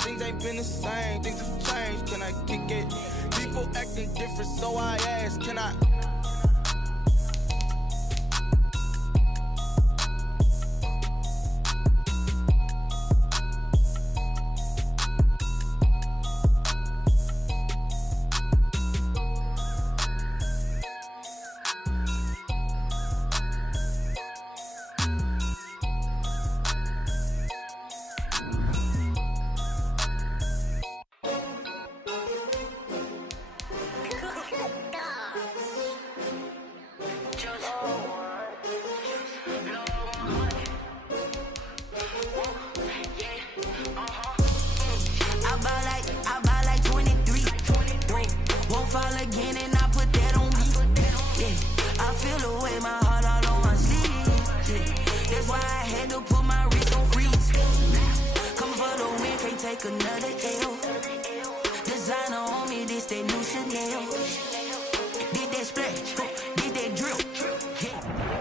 things ain't been the same. Things have changed, can I kick it? People acting different, so I ask, can I?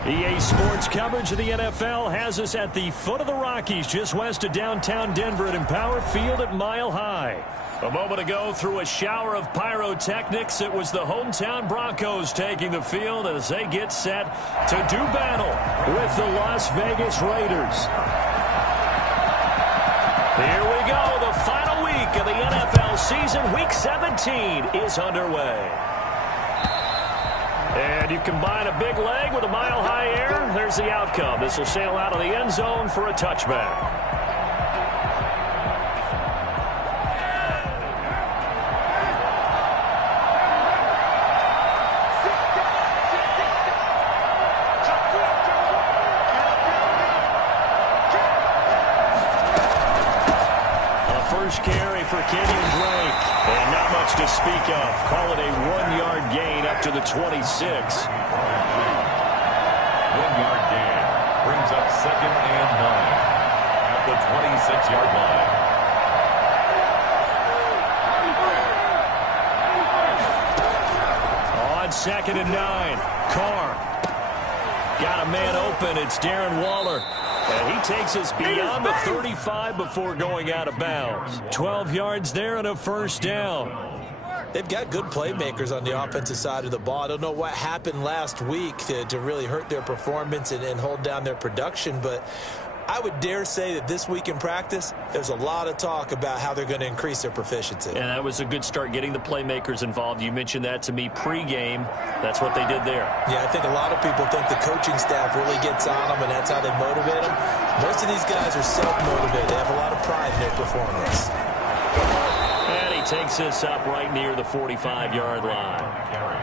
EA Sports coverage of the NFL has us at the foot of the Rockies, just west of downtown Denver at Empower Field at Mile High. A moment ago, through a shower of pyrotechnics, it was the hometown Broncos taking the field as they get set to do battle with the Las Vegas Raiders. Here we go. The final week of the NFL season. Week 17 is underway. And you combine a big leg with a mile-high air, there's the outcome. This will sail out of the end zone for a touchback. First carry for Kenyon Drake. And not much to speak of. Call it a 1-yard gain up to the 26. 1-yard gain brings up 2nd and 9 at the 26-yard line. On 2nd and 9, Carr. Got a man open. It's Darren Waller. And he takes us beyond the 35 before going out of bounds. 12 yards there and a first down. They've got good playmakers on the offensive side of the ball. I don't know what happened last week to really hurt their performance and hold down their production, but I would dare say that this week in practice, there's a lot of talk about how they're going to increase their proficiency. And that was a good start, getting the playmakers involved. You mentioned that to me pregame. That's what they did there. Yeah, I think a lot of people think the coaching staff really gets on them, and that's how they motivate them. Most of these guys are self-motivated. They have a lot of pride in their performance. And he takes this up right near the 45-yard line.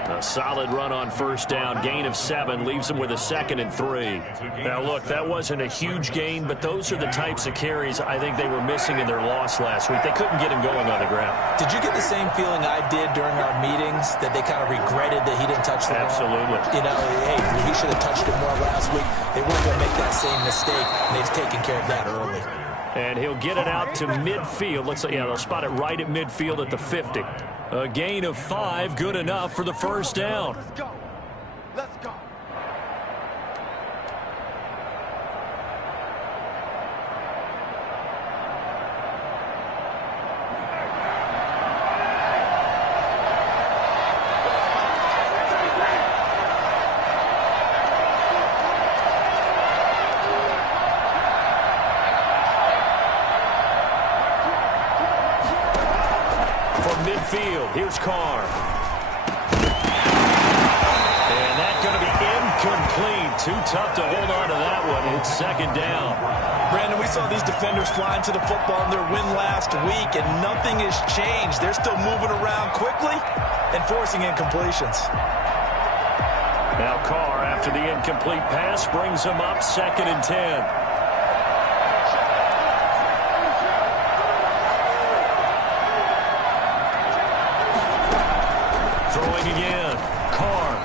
A solid run on first down. Gain of 7 leaves him with a 2nd and 3. Now, look, that wasn't a huge gain, but those are the types of carries I think they were missing in their loss last week. They couldn't get him going on the ground. Did you get the same feeling I did during our meetings, that they kind of regretted that he didn't touch the ball? Absolutely. You know, hey, he should have touched it more last week. They weren't going to make that same mistake, and they've taken care of that early. And he'll get it out to midfield. Let's say, yeah, they'll spot it right at midfield at the 50. A gain of 5, good enough for the first down. Let's go. Let's go. Midfield. Here's Carr. And that's going to be incomplete. Too tough to hold on to that one. It's 2nd down. Brandon, we saw these defenders flying to the football in their win last week, and nothing has changed. They're still moving around quickly and forcing incompletions. Now Carr, after the incomplete pass, brings him up 2nd and 10. Throwing again. Carr.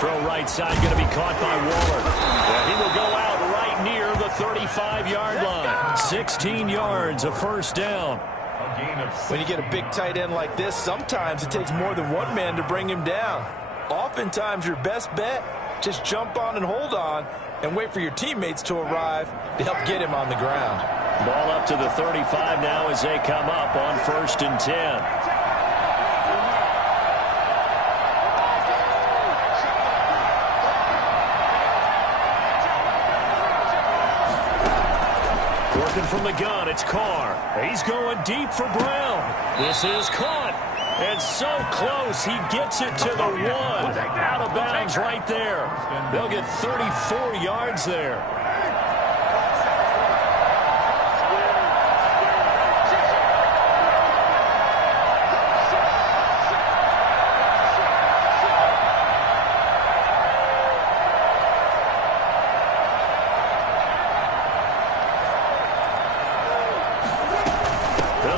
Throw right side, going to be caught by Waller. He will go out right near the 35-yard line. 16 yards, a first down. When you get a big tight end like this, sometimes it takes more than one man to bring him down. Oftentimes, your best bet, just jump on and hold on and wait for your teammates to arrive to help get him on the ground. Ball up to the 35 now as they come up on 1st and 10. Working from the gun, it's Carr. He's going deep for Brown. This is caught. And so close, he gets it to the 1. Out of bounds right there. They'll get 34 yards there.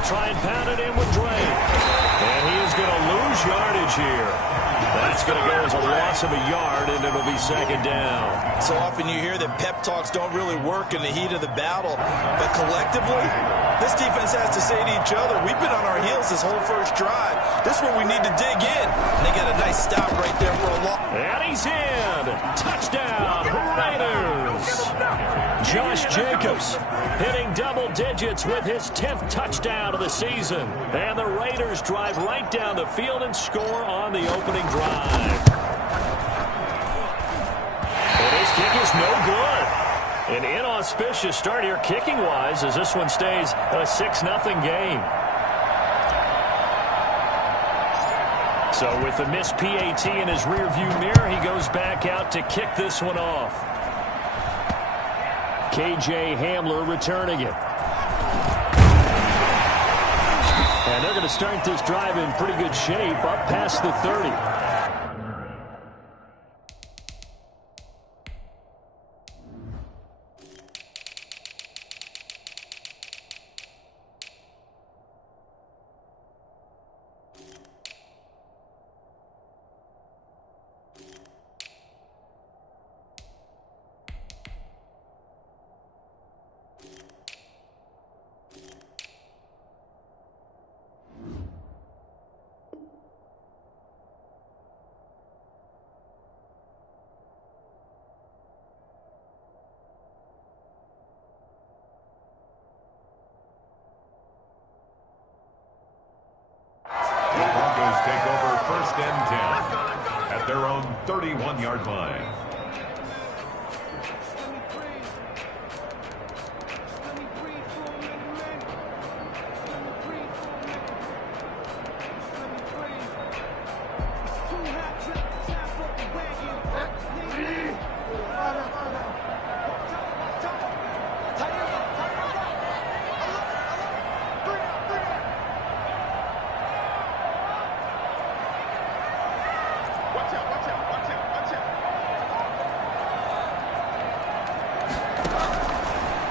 Try and pound it in with Drake. And he is going to lose yardage here. That's going to go as a loss of a yard, and it'll be 2nd down. So often you hear that pep talks don't really work in the heat of the battle. But collectively, this defense has to say to each other, we've been on our heels this whole first drive. This is where we need to dig in. And they got a nice stop right there for a long. And he's in. Touchdown, Raiders. Josh Jacobs hitting double digits with his 10th touchdown of the season. And the Raiders drive right down the field and score on the opening drive. And his kick is no good. An inauspicious start here kicking-wise as this one stays a 6-0 game. So with the missed PAT in his rearview mirror, he goes back out to kick this one off. KJ Hamler returning it. And they're going to start this drive in pretty good shape up past the 30. Take over 1st and 10 at their own 31-yard line.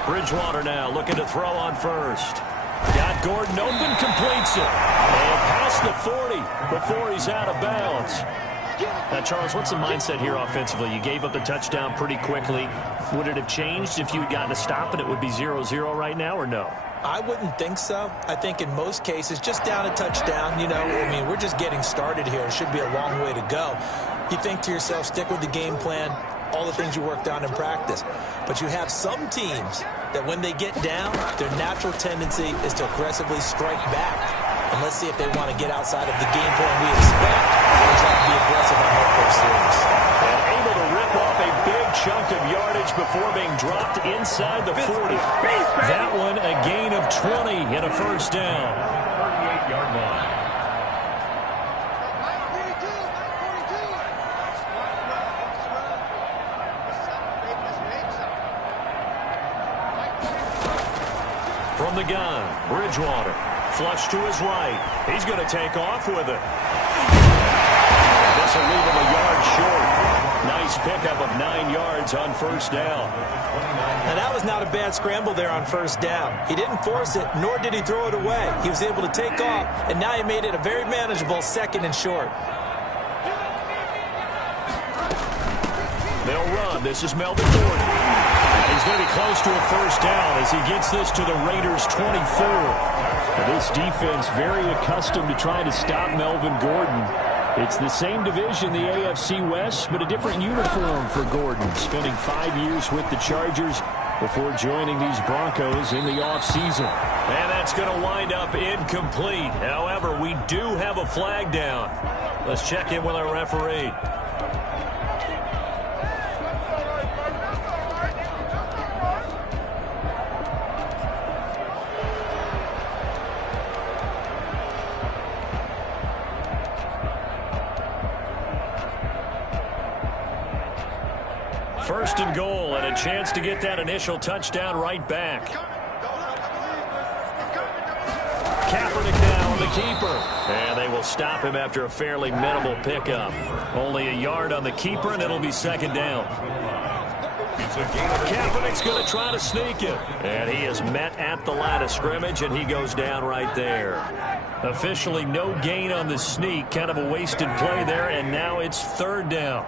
Bridgewater now looking to throw on 1st. Got Gordon open, completes it. And past the 40 before he's out of bounds. Now, Charles, what's the mindset here offensively? You gave up the touchdown pretty quickly. Would it have changed if you had gotten a stop and it would be 0-0 right now, or no? I wouldn't think so. I think in most cases, just down a touchdown, you know, I mean, we're just getting started here. It should be a long way to go. You think to yourself, stick with the game plan, all the things you worked on in practice. But you have some teams that when they get down, their natural tendency is to aggressively strike back. And let's see if they want to get outside of the game plan we expect and try to be aggressive on their first series. And able to rip off a big chunk of yardage before being dropped inside the 40. That one a gain of 20 and a 1st down. 38-yard line. From the gun, Bridgewater. Flush to his right. He's going to take off with it. This will leave him a yard short. Nice pickup of 9 yards on 1st down. And that was not a bad scramble there on 1st down. He didn't force it, nor did he throw it away. He was able to take off, and now he made it a very manageable 2nd and short. They'll run. This is Melvin Gordon. He's going to be close to a 1st down as he gets this to the Raiders' 24. This defense very accustomed to trying to stop Melvin Gordon. It's the same division, the AFC West, but a different uniform for Gordon. Spending 5 years with the Chargers, before joining these Broncos in the offseason. And that's going to wind up incomplete. However, we do have a flag down. Let's check in with our referee. First and goal, and a chance to get that initial touchdown right back. Kaepernick now on the keeper. And they will stop him after a fairly minimal pickup. Only a yard on the keeper, and it'll be second down. Kaepernick's going to try to sneak it. And he is met at the line of scrimmage, and he goes down right there. Officially no gain on the sneak. Kind of a wasted play there, and now it's third down.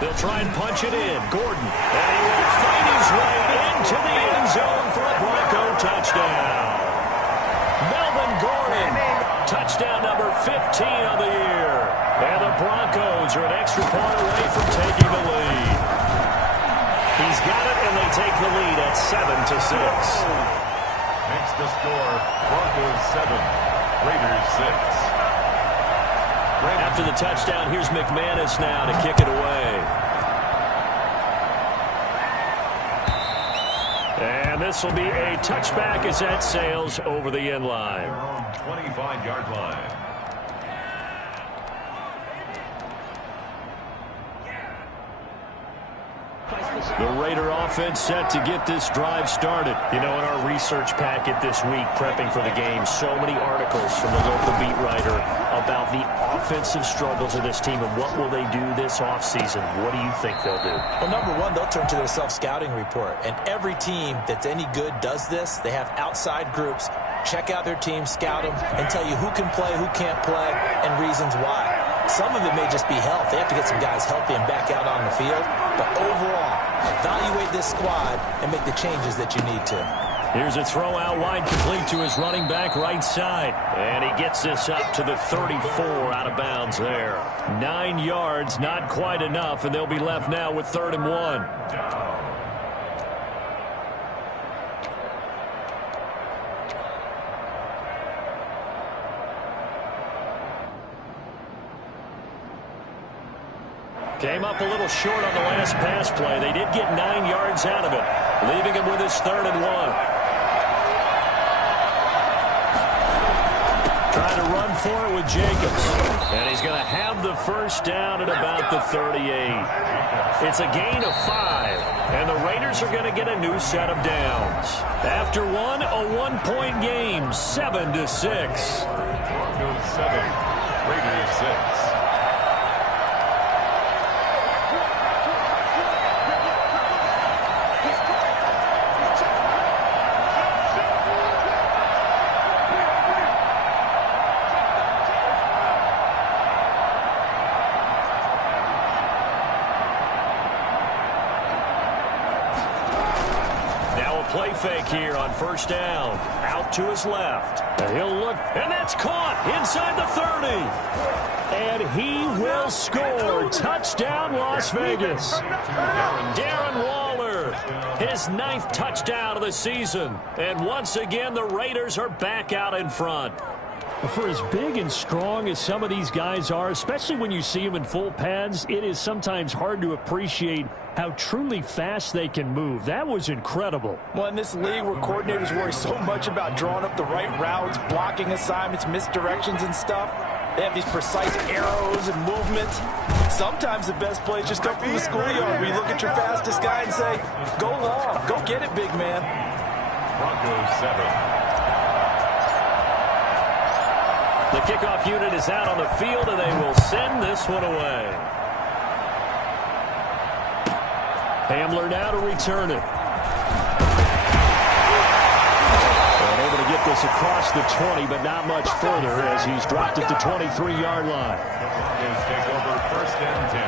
They'll try and punch it in. Gordon. And he will fight his way into the end zone for a Bronco touchdown. Melvin Gordon. Touchdown number 15 on the year. And the Broncos are an extra point away from taking the lead. He's got it, and they take the lead at 7-6. Next to score, Broncos 7, Raiders 6. After the touchdown, here's McManus now to kick it away. And this will be a touchback as that sails over the end line. 25-yard line. The Raider offense set to get this drive started. You know, in our research packet this week, prepping for the game, so many articles from the local beat writer about the offensive struggles of this team and what will they do this offseason. What do you think they'll do? Well, number one, they'll turn to their self-scouting report. And every team that's any good does this. They have outside groups. Check out their team, scout them, and tell you who can play, who can't play, and reasons why. Some of it may just be health. They have to get some guys healthy and back out on the field. But overall, evaluate this squad and make the changes that you need to. Here's a throw out wide, complete to his running back right side. And he gets this up to the 34, out of bounds there. 9 yards, not quite enough, and they'll be left now with 3rd and 1. Came up a little short on the last pass play. They did get 9 yards out of it, leaving him with his 3rd and 1. Trying to run for it with Jacobs. And he's going to have the first down at about the 38. It's a gain of 5. And the Raiders are going to get a new set of downs. After one, a 1-point game, 7-6. Broncos 7, Raiders 6. Play fake here on first down. Out to his left. He'll look, and that's caught inside the 30. And he will score. Touchdown, Las Vegas. Darren Waller, his 9th touchdown of the season. And once again, the Raiders are back out in front. For as big and strong as some of these guys are, especially when you see them in full pads, it is sometimes hard to appreciate how truly fast they can move. That was incredible. Well, in this league where coordinators worry so much about drawing up the right routes, blocking assignments, misdirections and stuff, they have these precise arrows and movements. Sometimes the best plays just come from the schoolyard where you look at your fastest guy and say, go long, go get it, big man. Broncos 7. The kickoff unit is out on the field, and they will send this one away. Hamler now to return it. And able to get this across the 20, but not much further as he's dropped it to 23-yard line. The Broncos take over 1st and 10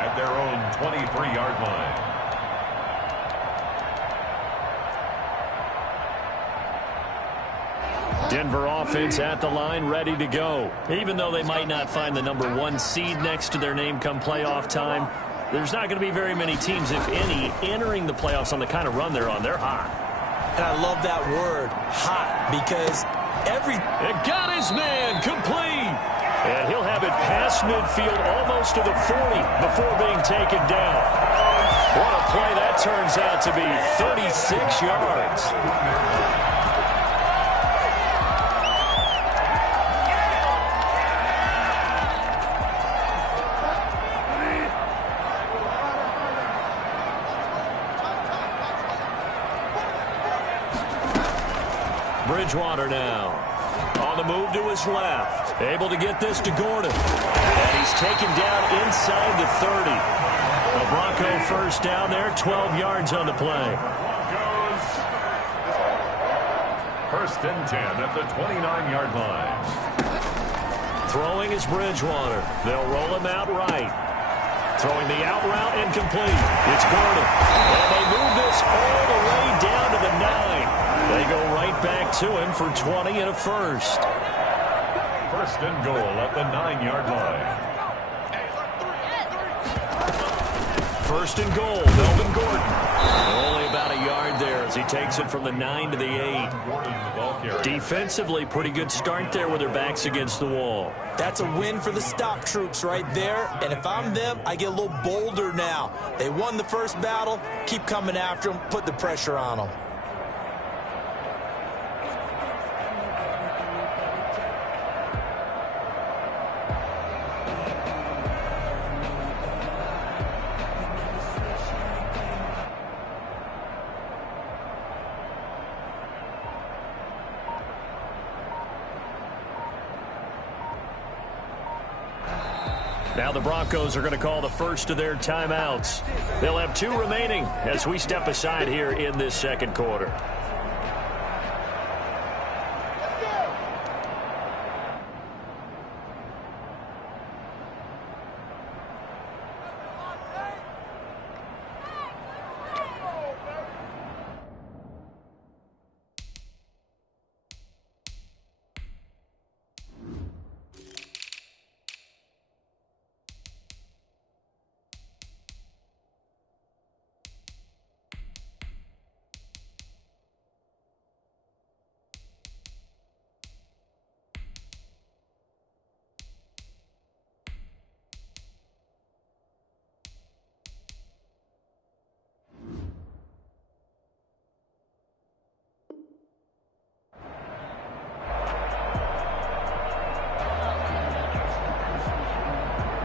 at their own 23-yard line. Denver offense at the line, ready to go. Even though they might not find the #1 seed next to their name come playoff time, there's not going to be very many teams, if any, entering the playoffs on the kind of run they're on. They're hot. And I love that word, hot, because It got his man complete. And he'll have it past midfield almost to the 40 before being taken down. What a play that turns out to be, 36 yards. Bridgewater now. On the move to his left. Able to get this to Gordon. And he's taken down inside the 30. A Bronco first down there, 12 yards on the play. First and 10 at the 29-yard line. Throwing is Bridgewater. They'll roll him out right. Throwing the out route incomplete. It's Gordon. And they move this all the way down to the 9. They go right back to him for 20 and a first. First and goal at the 9-yard line. First and goal, Melvin Gordon. Only about a yard there as he takes it from the 9 to the 8. Defensively, pretty good start there with their backs against the wall. That's a win for the stop troops right there. And if I'm them, I get a little bolder now. They won the first battle. Keep coming after them. Put the pressure on them. Now the Broncos are going to call the first of their timeouts. They'll have 2 remaining as we step aside here in this second quarter.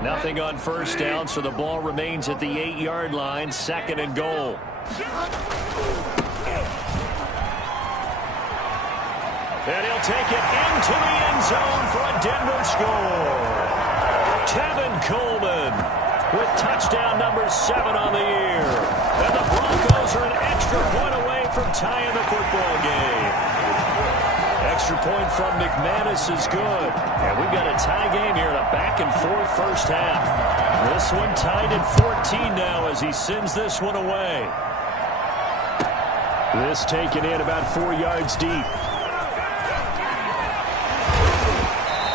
Nothing on first down, so the ball remains at the 8-yard line, second and goal. And he'll take it into the end zone for a Denver score. Tevin Coleman with touchdown number 7 on the year. And the Broncos are an extra point away from tying the football game. Extra point from McManus is good. And we've got a tie game here in a back-and-forth first half. This one tied at 14 now as he sends this one away. This taken in about 4 yards deep.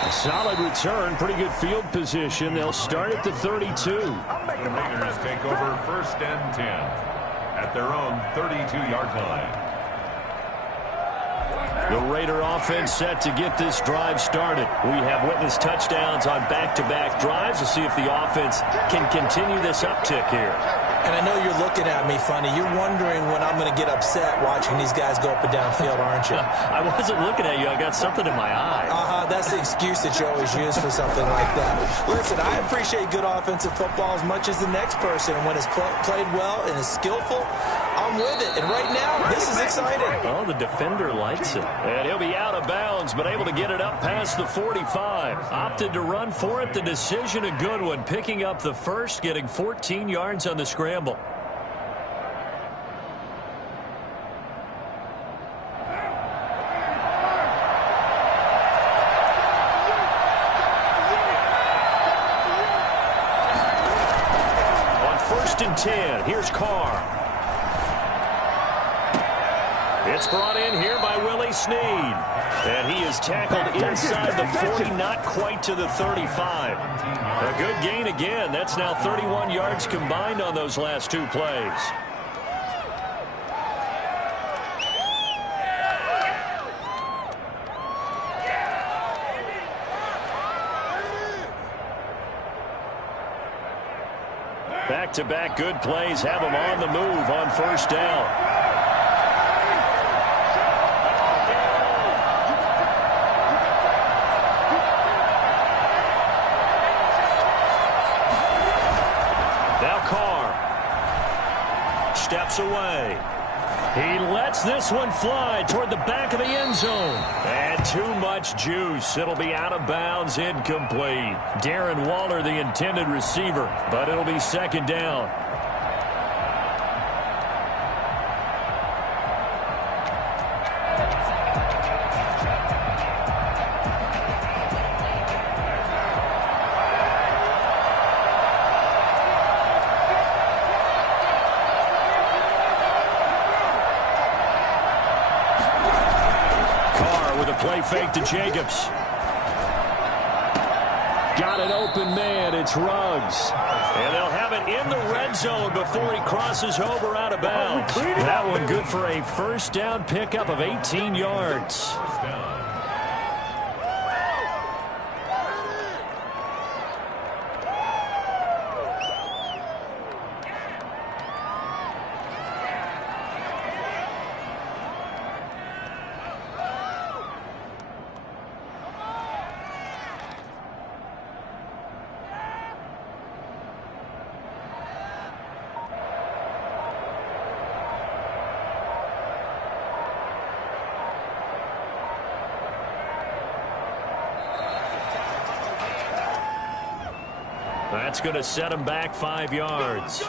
A solid return, pretty good field position. They'll start at the 32. The Raiders take over first and 10 at their own 32-yard line. The Raider offense set to get this drive started. We have witnessed touchdowns on back-to-back drives to see if the offense can continue this uptick here. And I know you're looking at me funny. You're wondering when I'm going to get upset watching these guys go up and down field, aren't you? I wasn't looking at you. I got something in my eye. That's the excuse that you always use for something like that. Listen, I appreciate good offensive football as much as the next person. And when it's played well and is skillful, I'm with it. And right now, this is exciting. Oh, the defender likes it. And he'll be out of bounds, but able to get it up past the 45. Opted to run for it. The decision a good one. Picking up the first, getting 14 yards on the scramble. On 1st and 10, here's Carr. It's brought in here by Willie Snead. And he is tackled inside the 40, not quite to the 35. A good gain again. That's now 31 yards combined on those last two plays. Back-to-back good plays have him on the move on first down. Now Carr steps away. He lets this one fly toward the back of the end zone. And too much juice. It'll be out of bounds, incomplete. Darren Waller, the intended receiver, but it'll be second down. Play fake to Jacobs. Got an open man. It's Ruggs. And they'll have it in the red zone before he crosses over out of bounds. That one good for a first down pickup of 18 yards. That's going to set him back 5 yards.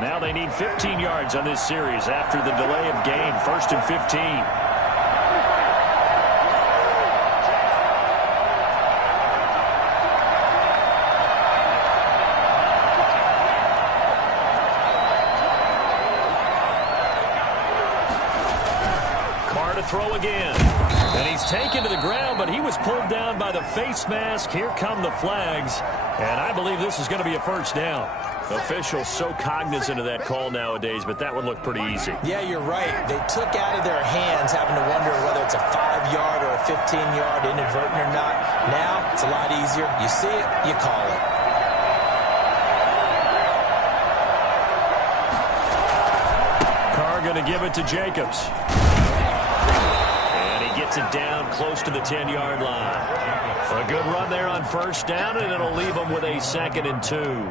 Now they need 15 yards on this series after the delay of game. 1st and 15. Throw again. And he's taken to the ground, but he was pulled down by the face mask. Here come the flags. And I believe this is going to be a first down. Officials so cognizant of that call nowadays, but that one looked pretty easy. Yeah, you're right. They took out of their hands having to wonder whether it's a 5-yard or a 15-yard inadvertent or not. Now it's a lot easier. You see it, you call it. Carr going to give it to Jacobs. Gets it down close to the 10-yard line. A good run there on first down, and it'll leave them with a 2nd and 2.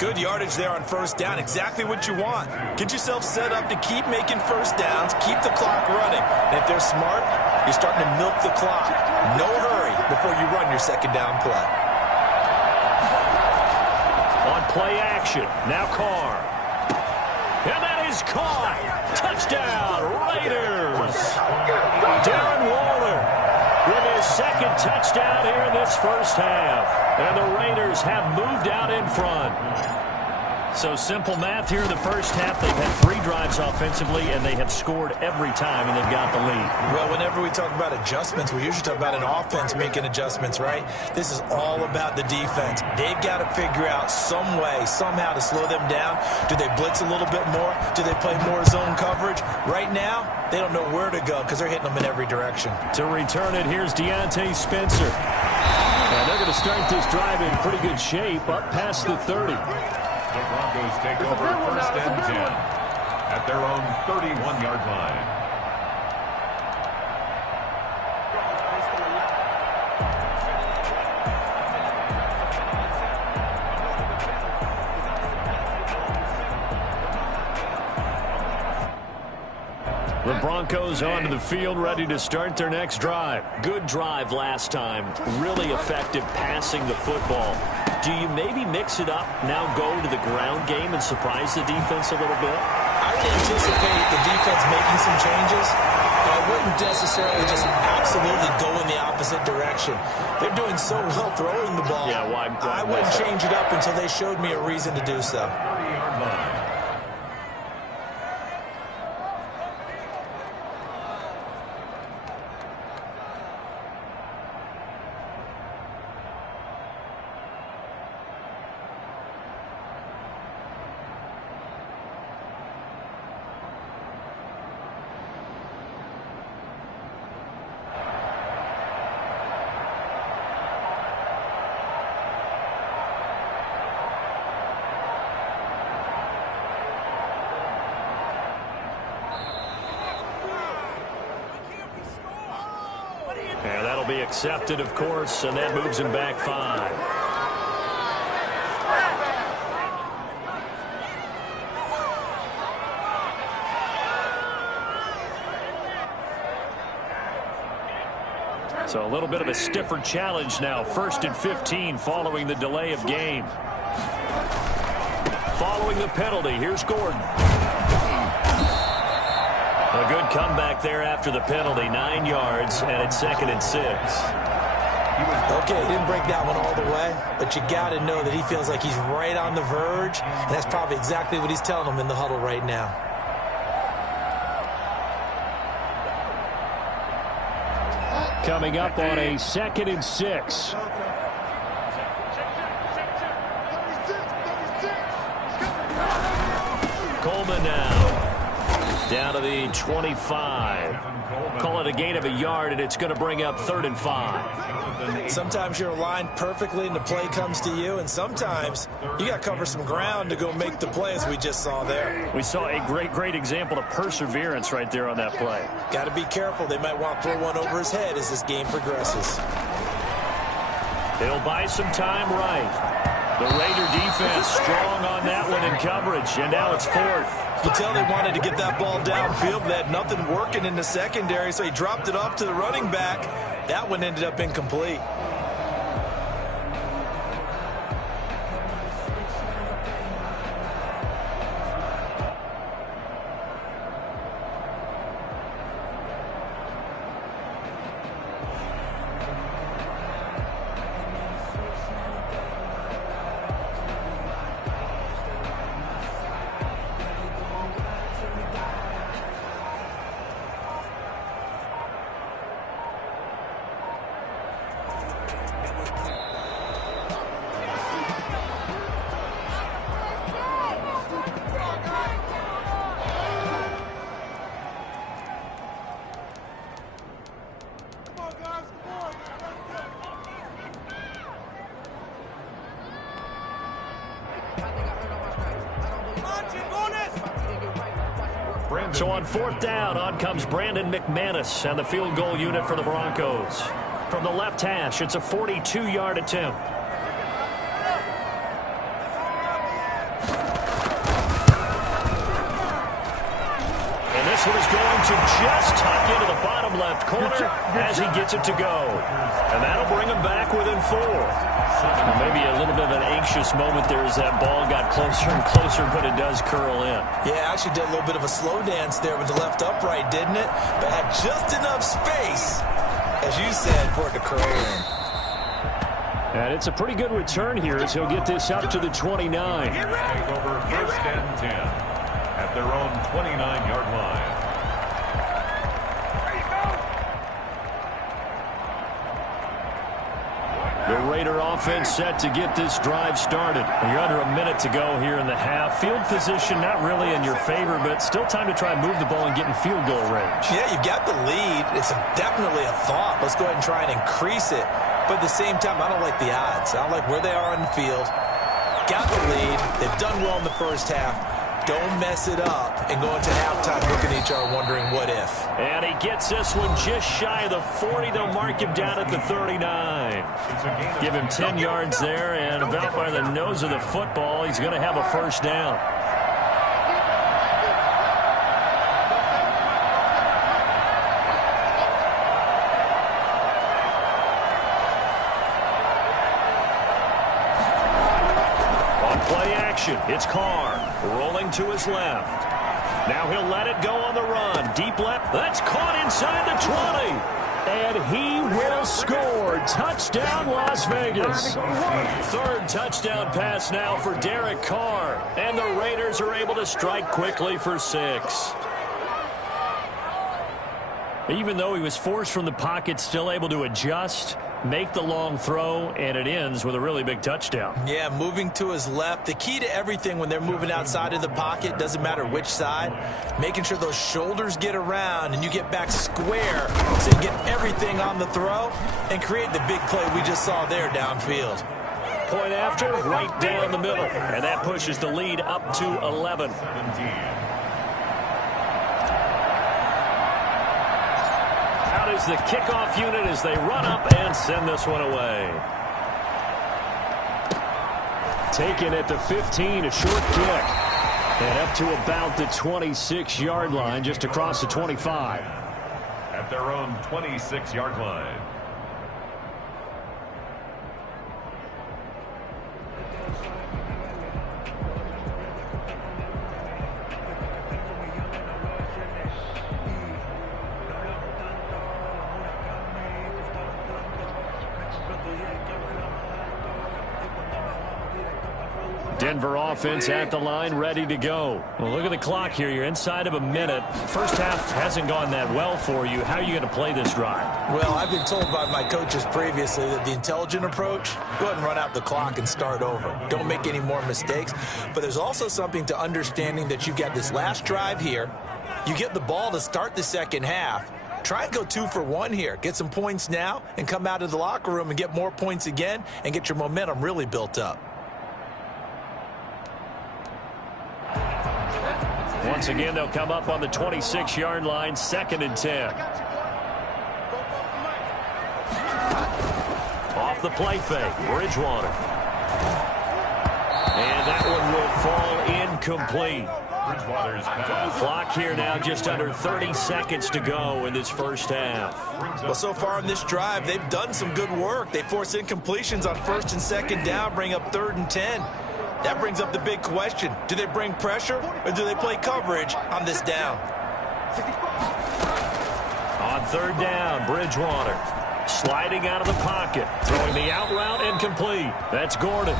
Good yardage there on first down. Exactly what you want. Get yourself set up to keep making first downs, keep the clock running. And if they're smart, you're starting to milk the clock. No hurry before you run your second down play. On play action, now Carr. And that is caught. Touchdown, Raiders. Darren Waller with his 2nd touchdown here in this first half. And the Raiders have moved out in front. So simple math here in the first half. They've had 3 drives offensively, and they have scored every time, and they've got the lead. Well, whenever we talk about adjustments, we usually talk about an offense making adjustments, right? This is all about the defense. They've got to figure out some way, somehow to slow them down. Do they blitz a little bit more? Do they play more zone coverage? Right now, they don't know where to go because they're hitting them in every direction. To return it, here's Deontay Spencer. And they're going to start this drive in pretty good shape, up past the 30. The Broncos take over 1st and 10 at their own 31-yard line. The Broncos onto the field, ready to start their next drive. Good drive last time. Really effective passing the football. Do you maybe mix it up, now go to the ground game and surprise the defense a little bit? I would anticipate the defense making some changes, but I wouldn't necessarily just absolutely go in the opposite direction. They're doing so well throwing the ball. Yeah, why I wouldn't change it up until they showed me a reason to do so. 30-yard line. And that'll be accepted, of course, and that moves him back 5. So a little bit of a stiffer challenge now. 1st and 15 following the delay of game. Following the penalty, here's Gordon. A good comeback there after the penalty. 9 yards, and it's 2nd and 6. Okay, he didn't break that one all the way, but you got to know that he feels like he's right on the verge, and that's probably exactly what he's telling them in the huddle right now. Coming up on a 2nd and 6. Coleman now. Down to the 25. Call it a gain of a yard, and it's going to bring up 3rd and 5. Sometimes you're aligned perfectly and the play comes to you, and sometimes you got to cover some ground to go make the play, as we just saw there. We saw a great example of perseverance right there on that play. Got to be careful. They might want to throw one over his head as this game progresses. They'll buy some time right. The Raider defense strong on that one in coverage, and now it's 4th. You can tell they wanted to get that ball downfield. They had nothing working in the secondary, so he dropped it off to the running back. That one ended up incomplete. So on 4th down, on comes Brandon McManus and the field goal unit for the Broncos. From the left hash, it's a 42-yard attempt. And this one is going to just tuck into the bottom left corner as he gets it to go. And that'll bring him back within 4. Maybe a little bit of an anxious moment there as that ball got closer and closer, but it does curl in. Yeah, actually did a little bit of a slow dance there with the left upright, didn't it? But had just enough space, as you said, for it to curl in. And it's a pretty good return here as he'll get this up to the 29. Take over 1st and 10 at their own 29-yard line. The Raider offense set to get this drive started. You're under a minute to go here in the half. Field position not really in your favor, but still time to try and move the ball and get in field goal range. Yeah, you've got the lead. It's definitely a thought. Let's go ahead and try and increase it. But at the same time, I don't like the odds. I don't like where they are on the field. Got the lead. They've done well in the first half. Don't mess it up and go into halftime looking at each other wondering what if. And he gets this one just shy of the 40. They'll mark him down at the 39. Give him 10 yards there, and about by the nose of the football, he's going to have a 1st down. It's Carr rolling to his left. Now he'll let it go on the run. Deep left. That's caught inside the 20. And he will score. Touchdown, Las Vegas. Third touchdown pass now for Derek Carr. And the Raiders are able to strike quickly for 6. Even though he was forced from the pocket, still able to adjust, make the long throw, and it ends with a really big touchdown. Yeah, moving to his left. The key to everything when they're moving outside of the pocket, doesn't matter which side, making sure those shoulders get around and you get back square so you get everything on the throw and create the big play we just saw there downfield. Point after, right down the middle, and that pushes the lead up to 11. Is the kickoff unit as they run up and send this one away. Taken at the 15, a short kick. And up to about the 26-yard line, just across the 25. At their own 26-yard line. Denver offense at the line, ready to go. Well, look at the clock here. You're inside of a minute. First half hasn't gone that well for you. How are you going to play this drive? Well, I've been told by my coaches previously that the intelligent approach, go ahead and run out the clock and start over. Don't make any more mistakes. But there's also something to understanding that you've got this last drive here. You get the ball to start the second half. Try and go 2 for 1 here. Get some points now and come out of the locker room and get more points again and get your momentum really built up. Once again, they'll come up on the 26-yard line, 2nd and 10. Off the play fake, Bridgewater. And that one will fall incomplete. Bridgewater's pass. Clock here now, just under 30 seconds to go in this first half. Well, so far in this drive, they've done some good work. They force incompletions on 1st and 2nd down, bring up 3rd and 10. That brings up the big question. Do they bring pressure or do they play coverage on this down? On 3rd down, Bridgewater sliding out of the pocket, throwing the out route and complete. That's Gordon.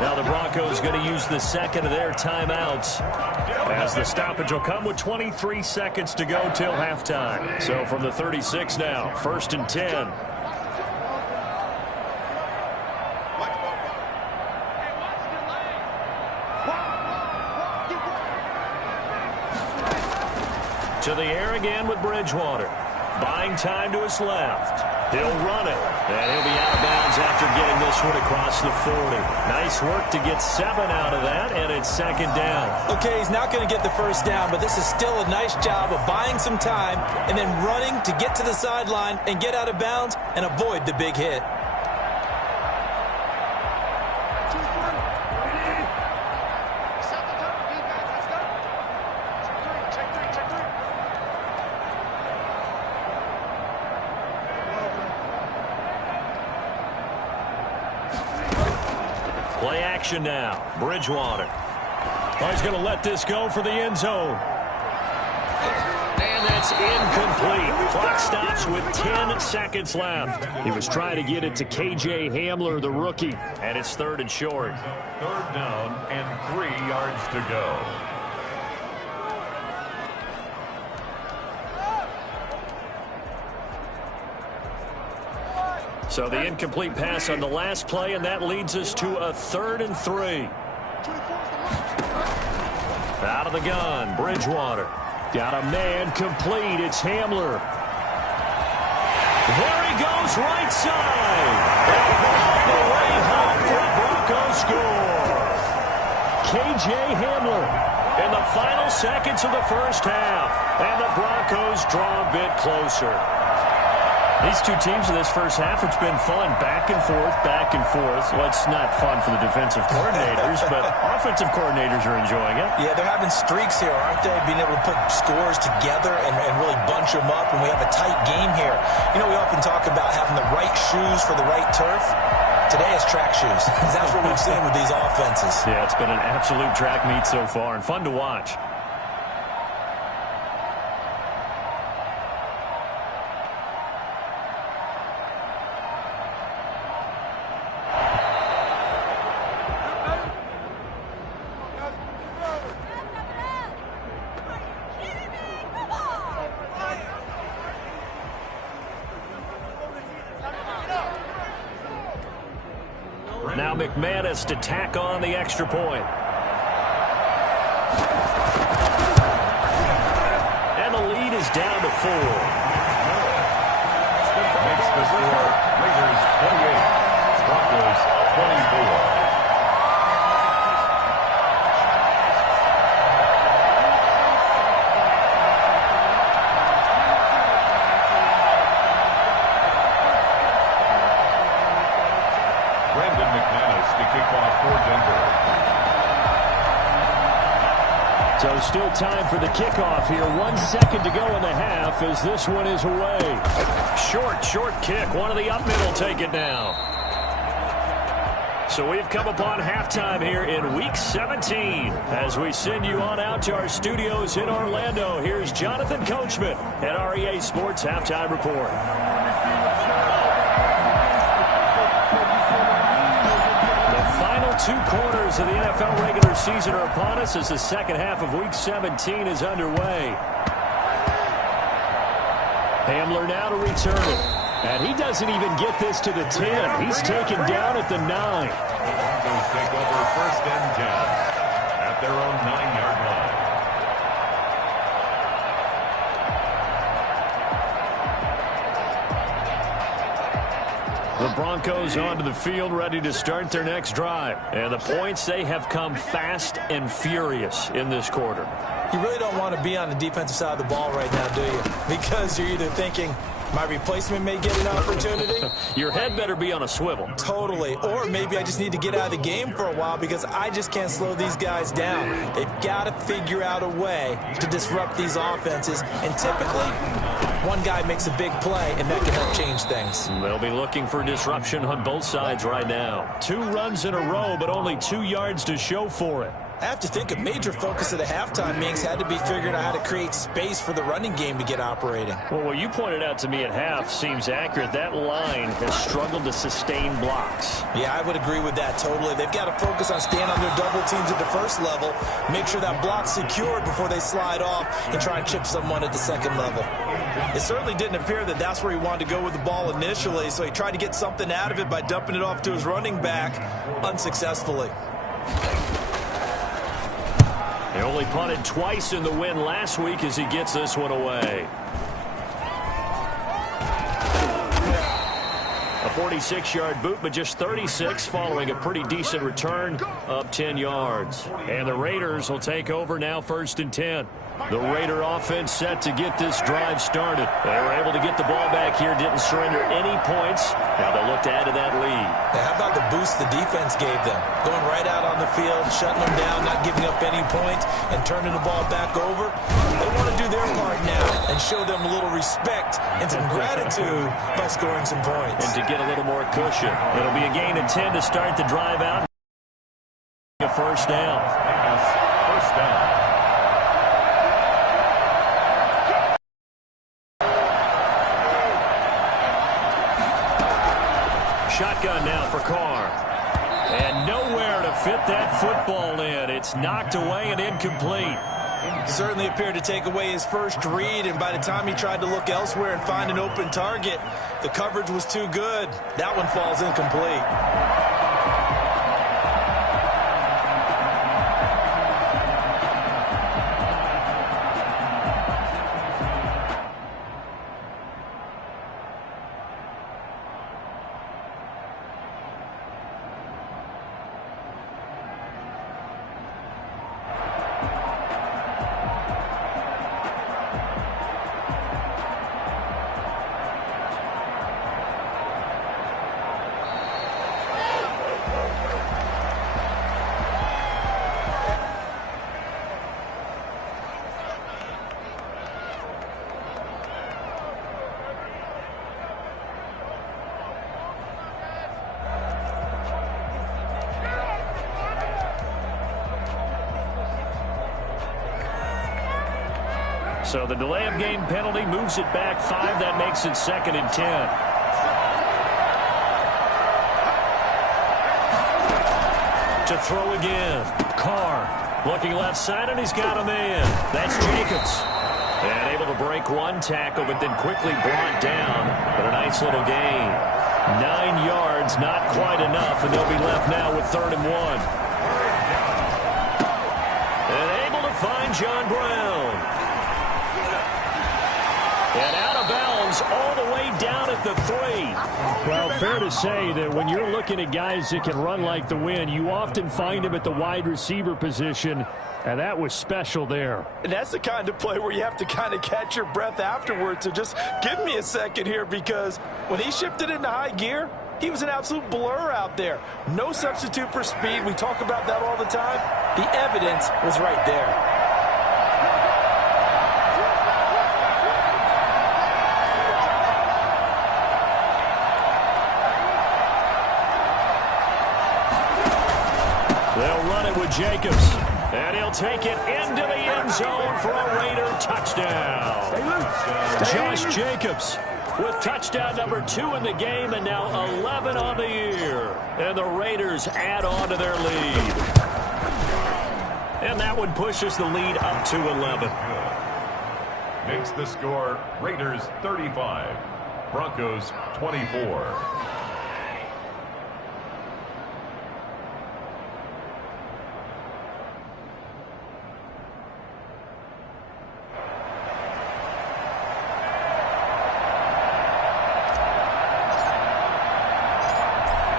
Now the Broncos going to use the second of their timeouts as the stoppage will come with 23 seconds to go till halftime. So from the 36 now, 1st and 10. To the air again with Bridgewater. Buying time to his left. He'll run it. And he'll be out of bounds after getting this one across the 40. Nice work to get 7 out of that, and it's 2nd down. Okay, he's not going to get the first down, but this is still a nice job of buying some time and then running to get to the sideline and get out of bounds and avoid the big hit. Play action now. Bridgewater. Oh, he's going to let this go for the end zone. And that's incomplete. Clock stops with 10 seconds left. He was trying to get it to K.J. Hamler, the rookie. And it's 3rd and short. 3rd down and 3 yards to go. So the incomplete pass on the last play, and that leads us to a 3rd and 3. Out of the gun, Bridgewater. Got a man complete. It's Hamler. There he goes, right side. And all the way home for a Broncos score. K.J. Hamler in the final seconds of the first half. And the Broncos draw a bit closer. These two teams in this first half, it's been fun. Back and forth, back and forth. Well, it's not fun for the defensive coordinators, but offensive coordinators are enjoying it. Yeah, they're having streaks here, aren't they? Being able to put scores together and really bunch them up, and we have a tight game here. You know, we often talk about having the right shoes for the right turf. Today is track shoes. That's what we've seen with these offenses. Yeah, it's been an absolute track meet so far and fun to watch. Now McManus to tack on the extra point. And the lead is down to 4. Makes the score Raiders 28, Broncos 24. So still time for the kickoff here. 1 second to go in the half as this one is away. Short kick. One of the up middle take it now. So we've come upon halftime here in Week 17. As we send you on out to our studios in Orlando, here's Jonathan Coachman at REA Sports Halftime Report. Two quarters of the NFL regular season are upon us as the second half of Week 17 is underway. Hamler now to return it. And he doesn't even get this to the 10. He's taken down at the 9. The Broncos take over first and 10 at their own 9-yard line. The Broncos onto the field, ready to start their next drive. And the points, they have come fast and furious in this quarter. You really don't want to be on the defensive side of the ball right now, do you? Because you're either thinking, my replacement may get an opportunity. Your head better be on a swivel. Totally. Or maybe I just need to get out of the game for a while because I just can't slow these guys down. They've got to figure out a way to disrupt these offenses. And typically, one guy makes a big play, and that can help change things. They'll be looking for disruption on both sides right now. 2 runs in a row, but only 2 yards to show for it. I have to think a major focus of the halftime meetings had to be figuring out how to create space for the running game to get operating. Well, what you pointed out to me at half seems accurate. That line has struggled to sustain blocks. Yeah, I would agree with that totally. They've got to focus on staying on their double teams at the first level, make sure that block's secured before they slide off and try and chip someone at the second level. It certainly didn't appear that that's where he wanted to go with the ball initially, so he tried to get something out of it by dumping it off to his running back unsuccessfully. He only punted twice in the win last week as he gets this one away. A 46-yard boot, but just 36 following a pretty decent return up 10 yards. And the Raiders will take over now, 1st and 10. The Raider offense set to get this drive started. They were able to get the ball back here, didn't surrender any points. Now they'll look to add to that lead. Now, how about the boost the defense gave them? Going right out on the field, shutting them down, not giving up any points, and turning the ball back over. They want to do their part now and show them a little respect and some gratitude by scoring some points. And to get a little more cushion. It'll be a gain of 10 to start the drive out. A first down. First down. Shotgun now for Carr. And nowhere to fit that football in. It's knocked away and incomplete. Certainly appeared to take away his first read, and by the time he tried to look elsewhere and find an open target, the coverage was too good. That one falls incomplete. So the delay of game penalty moves it back 5. That makes it 2nd and 10. To throw again. Carr looking left side, and he's got a man. That's Jacobs. And able to break one tackle, but then quickly brought down. But a nice little gain. 9 yards, not quite enough, and they'll be left now with 3rd and 1. And able to find John Brown. And out of bounds all the way down at the 3. Well, fair to say that when you're looking at guys that can run like the wind, you often find them at the wide receiver position, and that was special there. And that's the kind of play where you have to kind of catch your breath afterwards. So just give me a second here, because when he shifted into high gear, he was an absolute blur out there. No substitute for speed. We talk about that all the time. The evidence was right there. They'll run it with Jacobs. And he'll take it into the end zone for a Raider touchdown. Josh Jacobs with touchdown number 2 in the game, and now 11 on the year. And the Raiders add on to their lead. And that one pushes the lead up to 11. Makes the score Raiders 35, Broncos 24.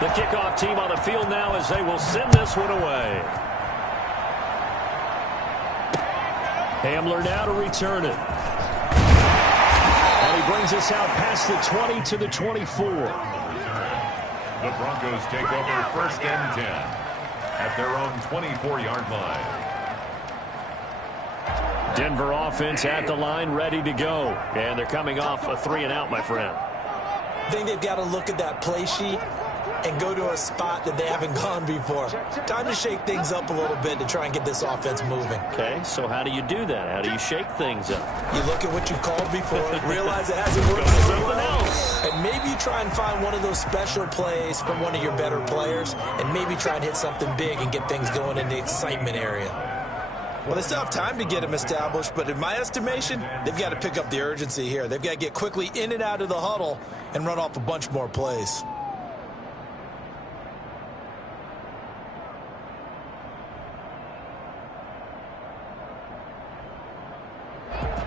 The kickoff team on the field now as they will send this one away. Hamler now to return it. And he brings us out past the 20 to the 24. The Broncos take over 1st and 10 at their own 24-yard line. Denver offense at the line, ready to go. And they're coming off a 3-and-out, my friend. I think they've got to look at that play sheet and go to a spot that they haven't gone before. Time to shake things up a little bit to try and get this offense moving. Okay, so how do you do that? How do you shake things up? You look at what you called before, realize it hasn't worked so well, and maybe you try and find one of those special plays from one of your better players, and maybe try and hit something big and get things going in the excitement area. Well, they still have time to get them established, but in my estimation, they've got to pick up the urgency here. They've got to get quickly in and out of the huddle and run off a bunch more plays.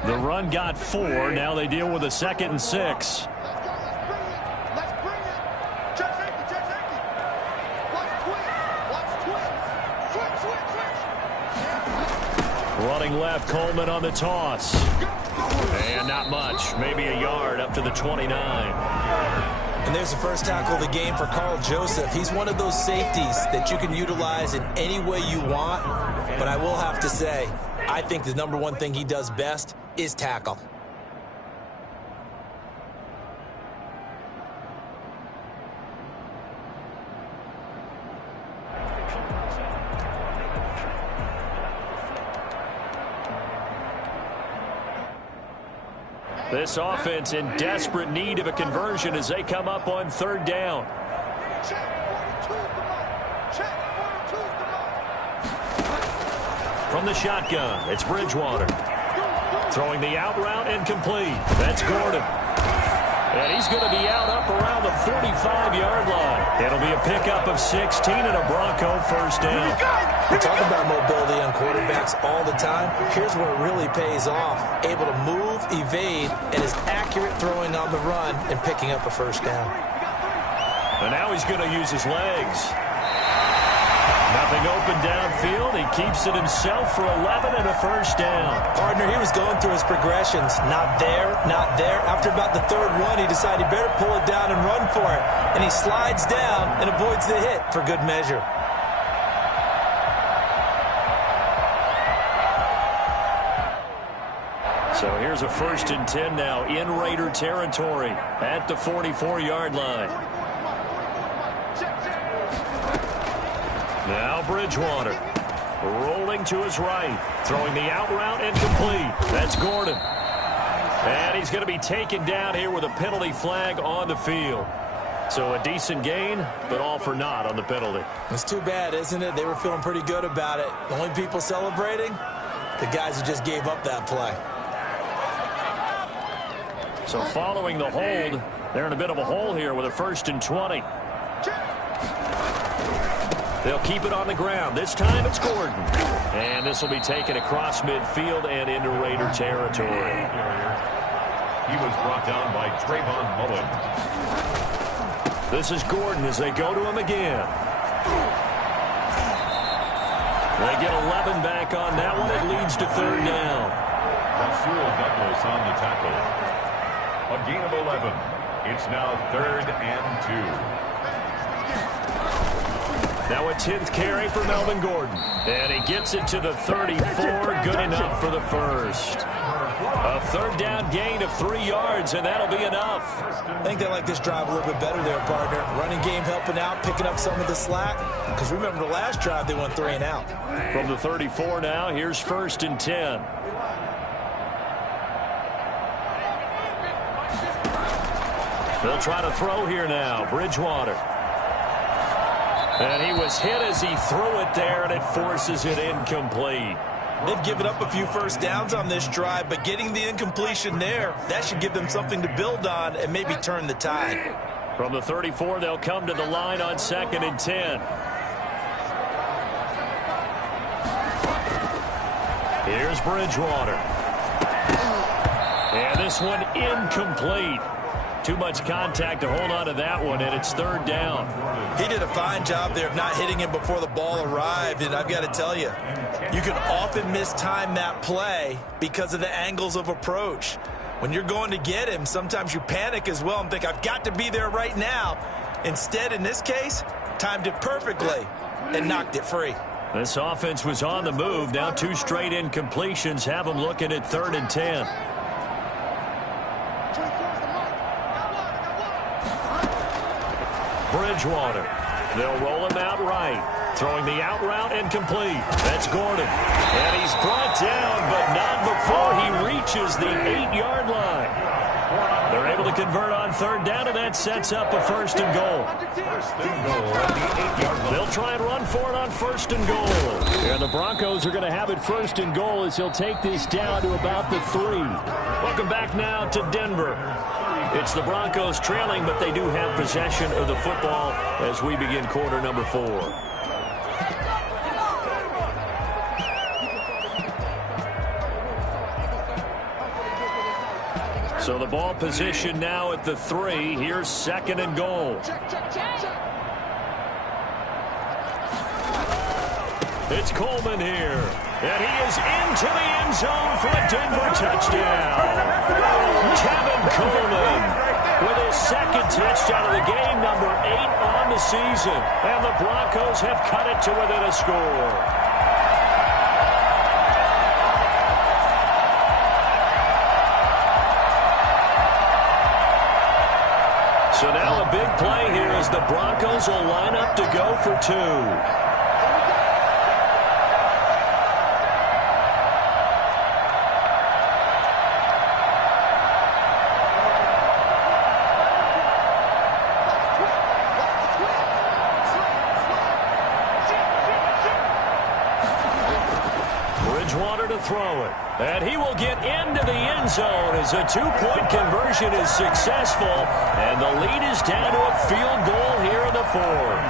The run got 4. Now they deal with a 2nd and 6. Running left, Coleman on the toss. And not much. Maybe a yard up to the 29. And there's the first tackle of the game for Carl Joseph. He's one of those safeties that you can utilize in any way you want. But I will have to say, I think the number one thing he does best is tackle. This offense in desperate need of a conversion as they come up on 3rd down. From the shotgun, it's Bridgewater. Throwing the out route and complete. That's Gordon. And he's going to be out up around the 45-yard line. It'll be a pickup of 16 and a Bronco first down. We talk about mobility on quarterbacks all the time. Here's where it really pays off. Able to move, evade, and is accurate throwing on the run and picking up a first down. And now he's going to use his legs. Nothing open downfield. He keeps it himself for 11 and a first down. Partner, he was going through his progressions. Not there, not there. After about the 3rd one, he decided he better pull it down and run for it. And he slides down and avoids the hit for good measure. So here's a 1st and 10 now in Raider territory at the 44-yard line. Now Bridgewater. Rolling to his right. Throwing the out route and complete. That's Gordon. And he's going to be taken down here with a penalty flag on the field. So a decent gain, but all for naught on the penalty. It's too bad, isn't it? They were feeling pretty good about it. The only people celebrating, the guys who just gave up that play. So following the hold, they're in a bit of a hole here with a 1st and 20. They'll keep it on the ground. This time it's Gordon. And this will be taken across midfield and into Raider territory. He was brought down by Trayvon Mullen. This is Gordon as they go to him again. They get 11 back on that one. It leads to 3rd down. Rasul Douglas on the tackle. A gain of 11. It's now 3rd and 2. Now a 10th carry for Melvin Gordon. And he gets it to the 34. Good enough for the first. A 3rd down gain of 3 yards, and that'll be enough. I think they like this drive a little bit better there, partner. Running game helping out, picking up some of the slack. Because remember the last drive, they went 3 and out. From the 34 now, here's 1st and 10. They'll try to throw here now. Bridgewater. And he was hit as he threw it there, and it forces it incomplete. They've given up a few first downs on this drive, but getting the incompletion there, that should give them something to build on and maybe turn the tide. From the 34, they'll come to the line on 2nd and 10. Here's Bridgewater. And this one incomplete. Too much contact to hold on to that one, and it's 3rd down. He did a fine job there of not hitting him before the ball arrived, and I've got to tell you, you can often mistime that play because of the angles of approach. When you're going to get him, sometimes you panic as well and think, I've got to be there right now. Instead, in this case, timed it perfectly and knocked it free. This offense was on the move. Now 2 straight incompletions have them looking at 3rd and 10. Bridgewater. They'll roll him out right. Throwing the out route incomplete. That's Gordon. And he's brought down, but not before he reaches the 8-yard line. They're able to convert on 3rd down, and that sets up a 1st and goal. They'll try and run for it on 1st and goal. And the Broncos are going to have it 1st and goal as he'll take this down to about the 3. Welcome back now to Denver. It's the Broncos trailing, but they do have possession of the football as we begin quarter number 4. So the ball position now at the 3. Here's 2nd and goal. It's Coleman here. And he is into the end zone for a Denver touchdown. Kevin Coleman with his 2nd touchdown of the game, number 8 on the season. And the Broncos have cut it to within a score. So now a big play here as the Broncos will line up to go for 2. Throw it. And he will get into the end zone as a 2-point conversion is successful. And the lead is down to a field goal here in the 4th.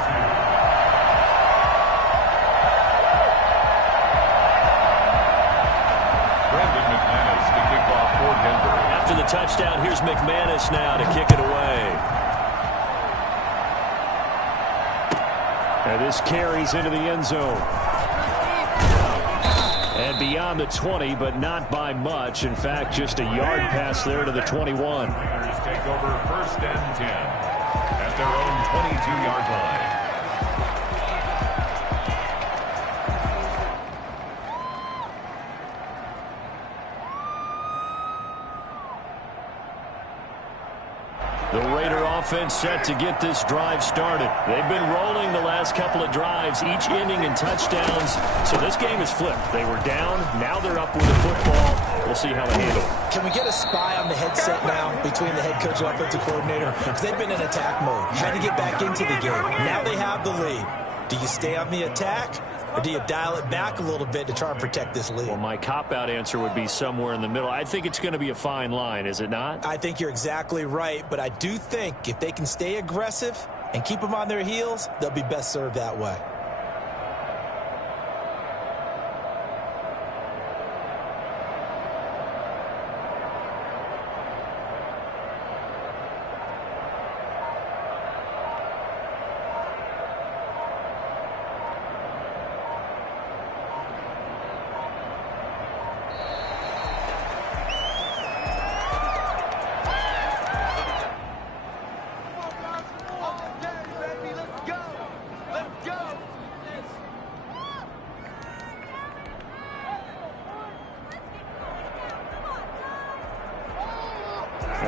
Brandon McManus to kick off for Denver. After the touchdown, here's McManus now to kick it away. And this carries into the end zone. And beyond the 20, but not by much. In fact, just a yard pass there to the 21. Raiders take over 1st and 10 at their own 22-yard line. offense set to get this drive started. They've been rolling the last couple of drives, each ending in touchdowns. So this game is flipped. They were down. Now they're up with the football. We'll see how they handle it. Can we get a spy on the headset now between the head coach and offensive coordinator? Because they've been in attack mode. Had to get back into the game. Now they have the lead. Do you stay on the attack, or do you dial it back a little bit to try and protect this lead? Well, my cop-out answer would be somewhere in the middle. I think it's going to be a fine line, is it not? I think you're exactly right, but I do think if they can stay aggressive and keep them on their heels, they'll be best served that way.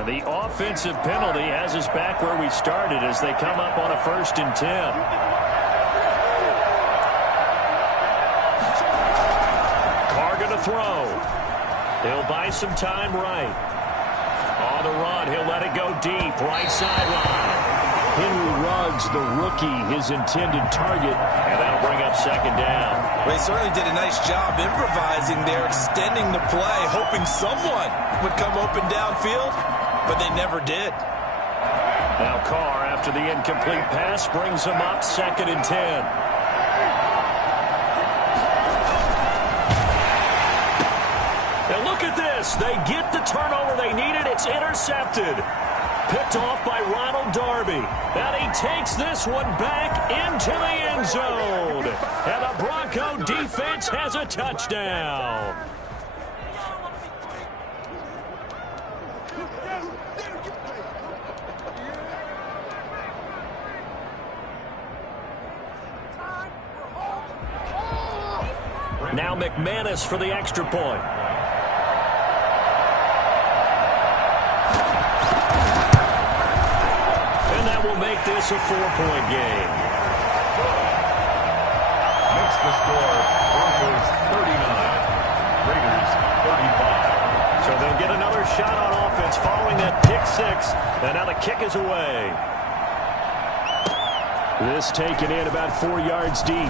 The offensive penalty has us back where we started as they come up on a 1st and 10. Carr going to throw. He'll buy some time right. On the run, he'll let it go deep. Right sideline. Henry Ruggs, the rookie, his intended target, and that'll bring up 2nd down. Well, he certainly did a nice job improvising there, extending the play, hoping someone would come open downfield, but they never did. Now Carr, after the incomplete pass, brings him up 2nd and 10. And look at this. They get the turnover they needed. It's intercepted. Picked off by Ronald Darby. And he takes this one back into the end zone. And the Bronco defense has a touchdown. Now McManus for the extra point. And that will make this a 4-point game. Makes the score Broncos 39, Raiders 35. So they'll get another shot on offense following that pick 6. And now the kick is away. This taken in about 4 yards deep.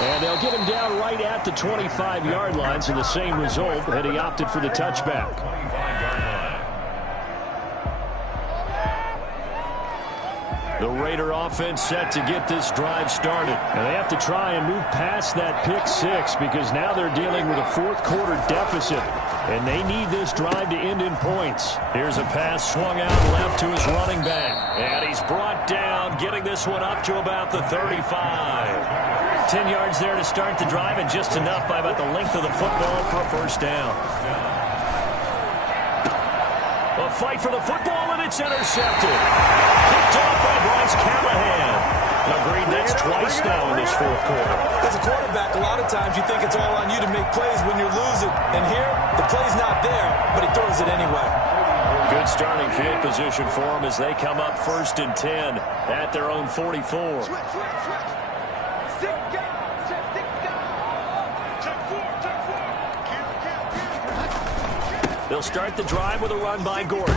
And they'll get him down right at the 25-yard line, so the same result had he opted for the touchback. 25-yard line. The Raider offense set to get this drive started. And they have to try and move past that pick 6 because now they're dealing with a 4th quarter deficit. And they need this drive to end in points. Here's a pass swung out left to his running back. And he's brought down, getting this one up to about the 35. 10 yards there to start the drive, and just enough by about the length of the football for a 1st down. A fight for the football, and it's intercepted. Picked off by Bryce Callahan. Agreed, that's twice now in this 4th quarter. As a quarterback, a lot of times you think it's all on you to make plays when you're losing. And here, the play's not there, but he throws it anyway. Good starting field position for them as they come up 1st and 10 at their own 44. They'll start the drive with a run by Gordon.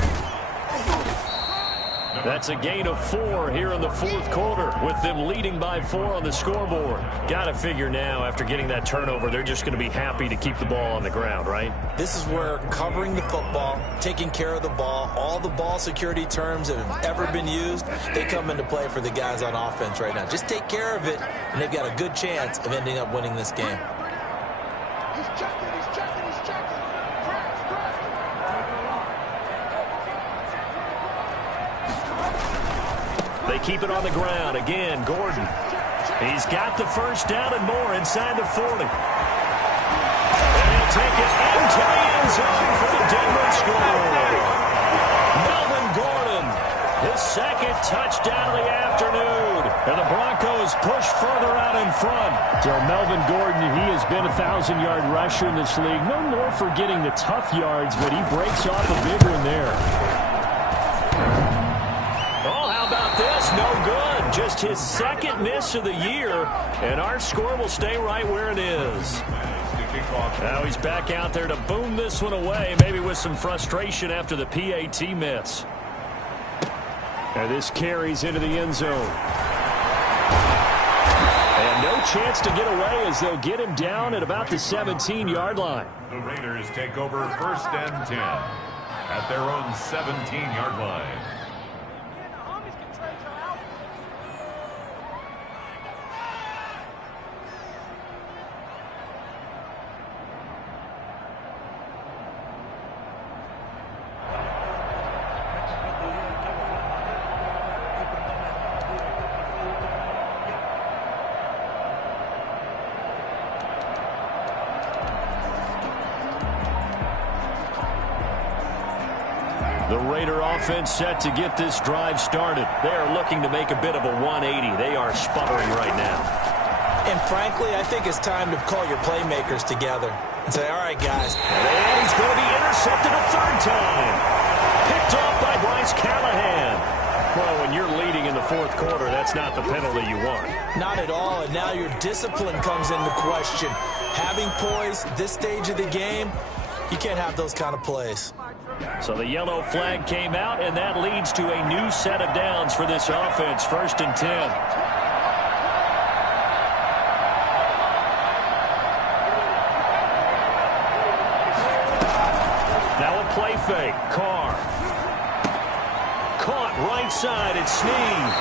That's a gain of 4 here in the 4th quarter with them leading by 4 on the scoreboard. Got to figure now after getting that turnover, they're just going to be happy to keep the ball on the ground, right? This is where covering the football, taking care of the ball, all the ball security terms that have ever been used, they come into play for the guys on offense right now. Just take care of it, and they've got a good chance of ending up winning this game. They keep it on the ground. Again, Gordon. He's got the 1st down and more inside the 40. And he'll take it into the end zone for the Denver score. Melvin Gordon, his 2nd touchdown of the afternoon. And the Broncos push further out in front. So Melvin Gordon, he has been a 1,000-yard rusher in this league. No more for getting the tough yards, but he breaks off a big one there. just his second miss of the year, and our score will stay right where it is. Now he's back out there to boom this one away, maybe with some frustration after the PAT miss. And this carries into the end zone. And no chance to get away as they'll get him down at about the 17-yard line. The Raiders take over 1st and 10 at their own 17-yard line. The Raider offense set to get this drive started. They are looking to make a bit of a 180. They are sputtering right now. And frankly, I think it's time to call your playmakers together and say, all right, guys. And he's going to be intercepted a third time. Picked off by Bryce Callahan. Well, when you're leading in the fourth quarter, that's not the penalty you want. Not at all, and now your discipline comes into question. Having poise this stage of the game, you can't have those kind of plays. So the yellow flag came out, and that leads to a new set of downs for this offense. 1st and 10. Now a play fake. Carr. Caught right side. It's Snead.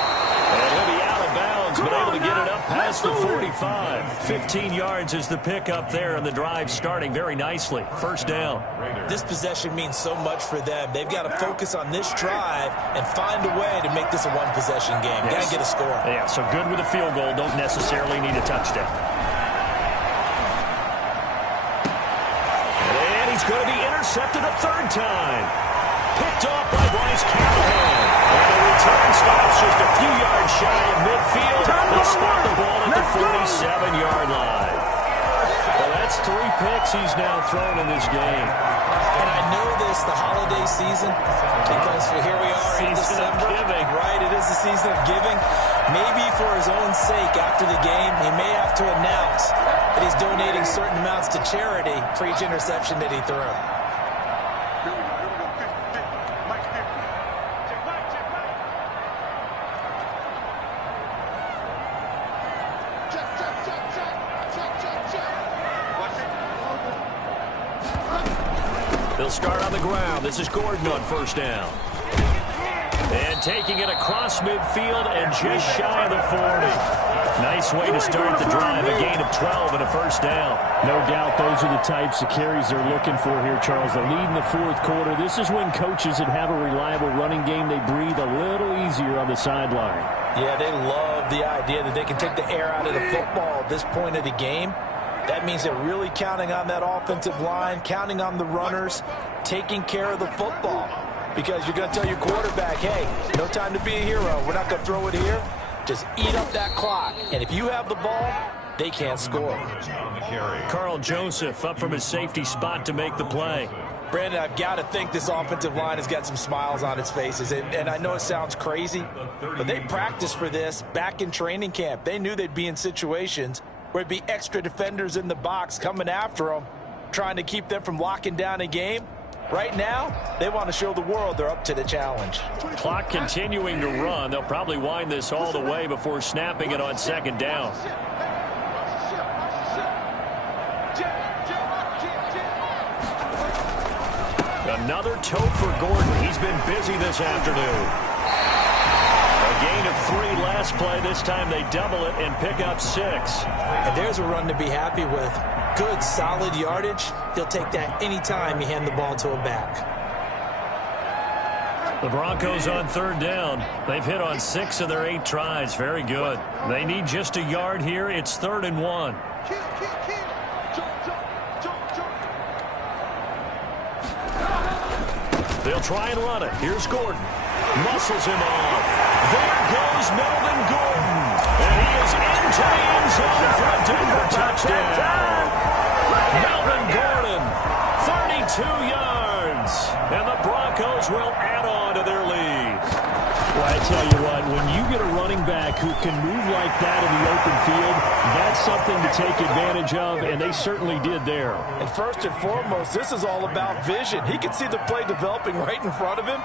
And he'll be out of bounds, but able to get it up past the 45. 15 yards is the pickup there, and the drive starting very nicely. 1st down. This possession means so much for them. They've got to focus on this drive and find a way to make this a one-possession game. Yes. Got to get a score. Yeah, so good with a field goal. Don't necessarily need a touchdown. And he's going to be intercepted a third time. Picked off by Bryce Callahan. And the return stops just a few yards shy of midfield. They'll spot the ball at the 47-yard line. Well, that's 3 picks he's now thrown in this game. And I know this, the holiday season, because here we are in December. Right, it is the season of giving. Maybe for his own sake after the game, he may have to announce that he's donating certain amounts to charity for each interception that he threw. They'll start on the ground. This is Gordon on 1st down. And taking it across midfield and just shy of the 40. Nice way to start the drive. A gain of 12 and a 1st down. No doubt those are the types of carries they're looking for here, Charles. The lead in the fourth quarter. This is when coaches that have a reliable running game, they breathe a little easier on the sideline. Yeah, they love the idea that they can take the air out of the football at this point of the game. That means they're really counting on that offensive line, counting on the runners, taking care of the football. Because you're going to tell your quarterback, hey, no time to be a hero. We're not going to throw it here. Just eat up that clock. And if you have the ball, they can't score. Carl Joseph up from his safety spot to make the play. Brandon, I've got to think this offensive line has got some smiles on its faces. And I know it sounds crazy, but they practiced for this back in training camp. They knew they'd be in situations where it'd be extra defenders in the box coming after them, trying to keep them from locking down a game. Right now, they want to show the world they're up to the challenge. Clock continuing to run. They'll probably wind this all the way before snapping it on 2nd down. Another tote for Gordon. He's been busy this afternoon. A gain of 3 last play. This time they double it and pick up 6. And there's a run to be happy with. Good, solid yardage. He'll take that anytime you hand the ball to a back. The Broncos on 3rd down. They've hit on 6 of their 8 tries. Very good. They need just a yard here. It's 3rd and 1. They'll try and run it. Here's Gordon. Muscles him off. There goes Melvin Gordon. And he is into the end zone for a Denver touchdown. Melvin Gordon, 32 yards. And the Broncos will add on to their lead. Well, I tell you what, when you get a running back who can move like that in the open field, that's something to take advantage of, and they certainly did there. And first and foremost, this is all about vision. He can see the play developing right in front of him,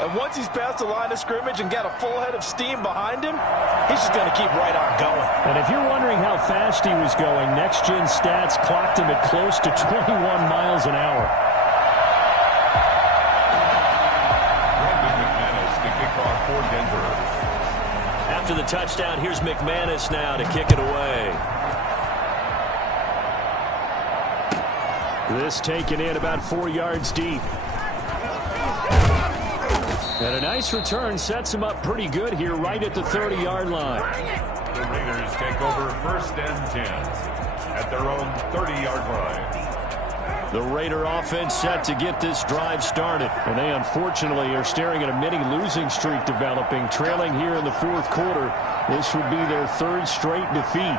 and once he's past the line of scrimmage and got a full head of steam behind him, he's just going to keep right on going. And if you're wondering how fast he was going, Next Gen Stats clocked him at close to 21 miles an hour. For Denver. After the touchdown, here's McManus now to kick it away. This taken in about 4 yards deep. And a nice return sets him up pretty good here right at the 30-yard line. The Raiders take over 1st and 10 at their own 30-yard line. The Raider offense set to get this drive started. And they unfortunately are staring at a mini losing streak developing, trailing here in the 4th quarter. This would be their 3rd straight defeat.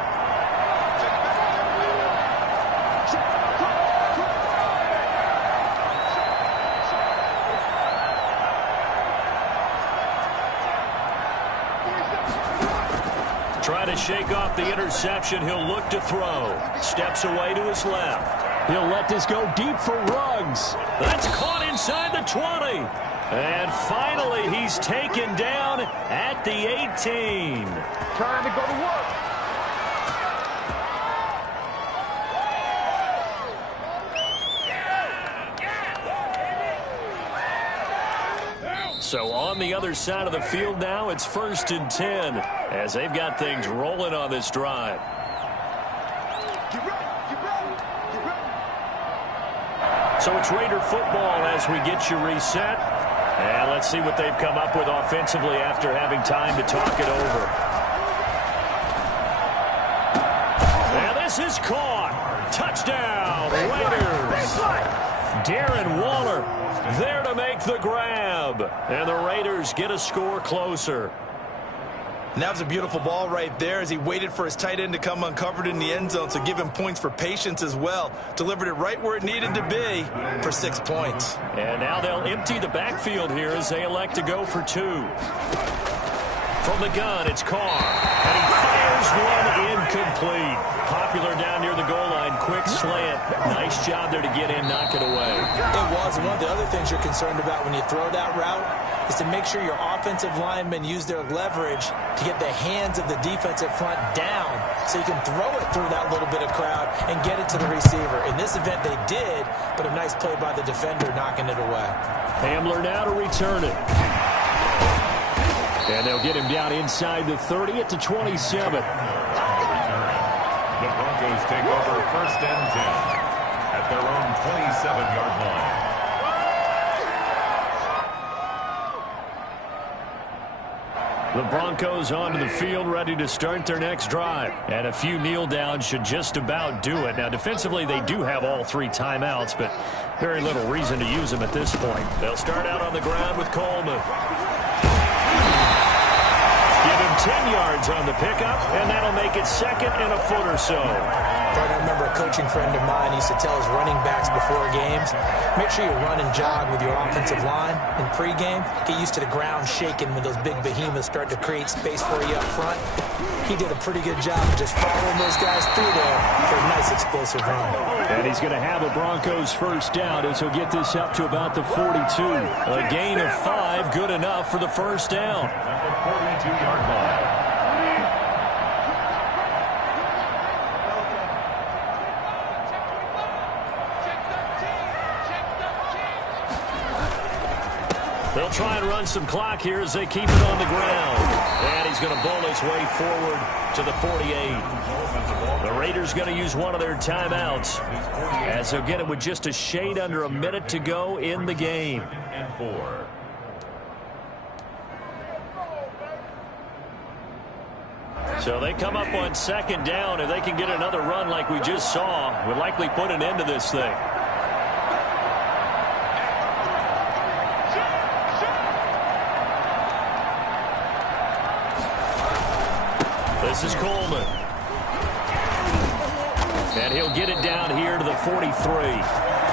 Try to shake off the interception. He'll look to throw. Steps away to his left. He'll let this go deep for Ruggs. That's caught inside the 20. And finally, he's taken down at the 18. Trying to go to work. So on the other side of the field now, it's 1st and 10 as they've got things rolling on this drive. So it's Raider football as we get you reset. And let's see what they've come up with offensively after having time to talk it over. And this is caught. Touchdown, Raiders. Darren Waller there to make the grab. And the Raiders get a score closer. And that was a beautiful ball right there as he waited for his tight end to come uncovered in the end zone, so give him points for patience as well. Delivered it right where it needed to be for 6 points. And now they'll empty the backfield here as they elect to go for 2. From the gun, it's Carr. And he fires one incomplete. Popular down near the goal line. Quick slant. Nice job there to get in, knock it away. It was. One of the other things you're concerned about when you throw that route is to make sure your offensive linemen use their leverage to get the hands of the defensive front down so you can throw it through that little bit of crowd and get it to the receiver. In this event, they did, but a nice play by the defender knocking it away. Hamler now to return it. And they'll get him down inside the 30 at the 27. The Broncos take over 1st and 10 at their own 27-yard line. The Broncos onto the field, ready to start their next drive. And a few kneel downs should just about do it. Now, defensively, they do have all 3 timeouts, but very little reason to use them at this point. They'll start out on the ground with Coleman. Give him 10 yards on the pickup, and that'll make it 2nd and a foot or so. I remember a coaching friend of mine used to tell his running backs before games, make sure you run and jog with your offensive line in pregame. Get used to the ground shaking when those big behemoths start to create space for you up front. He did a pretty good job of just following those guys through there for a nice explosive run. And he's going to have a Broncos 1st down as he'll get this up to about the 42. A gain of 5, good enough for the 1st down. At the 42-yard line. They'll try and run some clock here as they keep it on the ground. And he's going to bowl his way forward to the 48. The Raiders going to use one of their timeouts as they'll get it with just a shade under a minute to go in the game. And 4. So they come up on 2nd down. If they can get another run like we just saw, would likely put an end to this thing. This is Coleman. And he'll get it down here to the 43.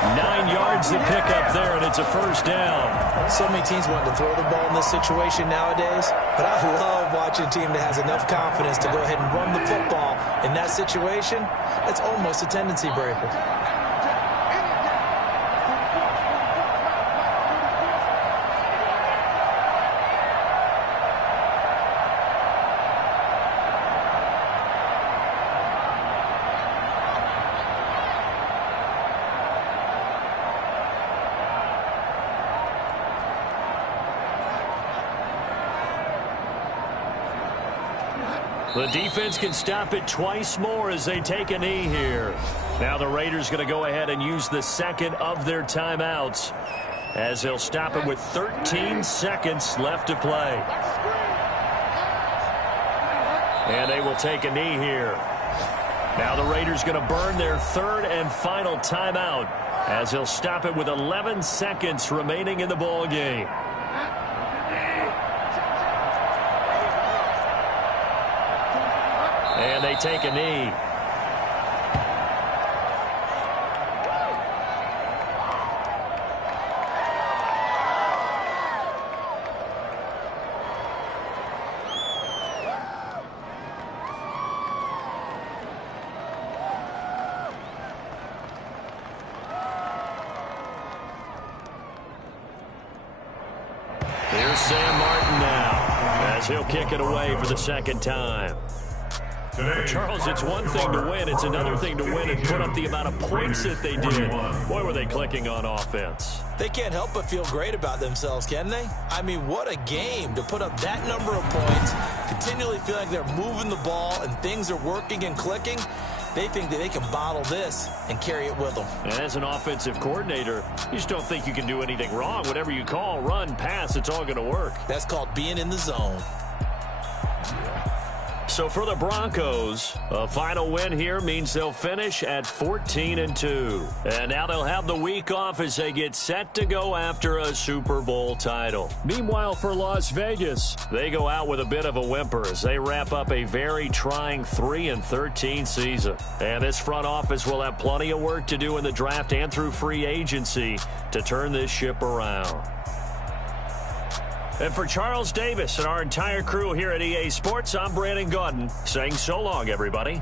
9 yards to pick up there, and it's a first down. So many teams want to throw the ball in this situation nowadays, but I love watching a team that has enough confidence to go ahead and run the football in that situation. That's almost a tendency breaker. The defense can stop it twice more as they take a knee here. Now the Raiders going to go ahead and use the second of their timeouts as they'll stop it with 13 seconds left to play. And they will take a knee here. Now the Raiders going to burn their third and final timeout as they'll stop it with 11 seconds remaining in the ball game. And they take a knee. Here's Sam Martin now as he'll kick it away for the second time. Charles, it's one thing to win. It's another thing to win and put up the amount of points that they did. Boy, were they clicking on offense. They can't help but feel great about themselves, can they? I mean, what a game to put up that number of points, continually feel like they're moving the ball and things are working and clicking. They think that they can bottle this and carry it with them. And as an offensive coordinator, you just don't think you can do anything wrong. Whatever you call, run, pass, it's all going to work. That's called being in the zone. So for the Broncos, a final win here means they'll finish at 14-2. And now they'll have the week off as they get set to go after a Super Bowl title. Meanwhile, for Las Vegas, they go out with a bit of a whimper as they wrap up a very trying 3-13 season. And this front office will have plenty of work to do in the draft and through free agency to turn this ship around. And for Charles Davis and our entire crew here at EA Sports, I'm Brandon Gaudin saying so long, everybody.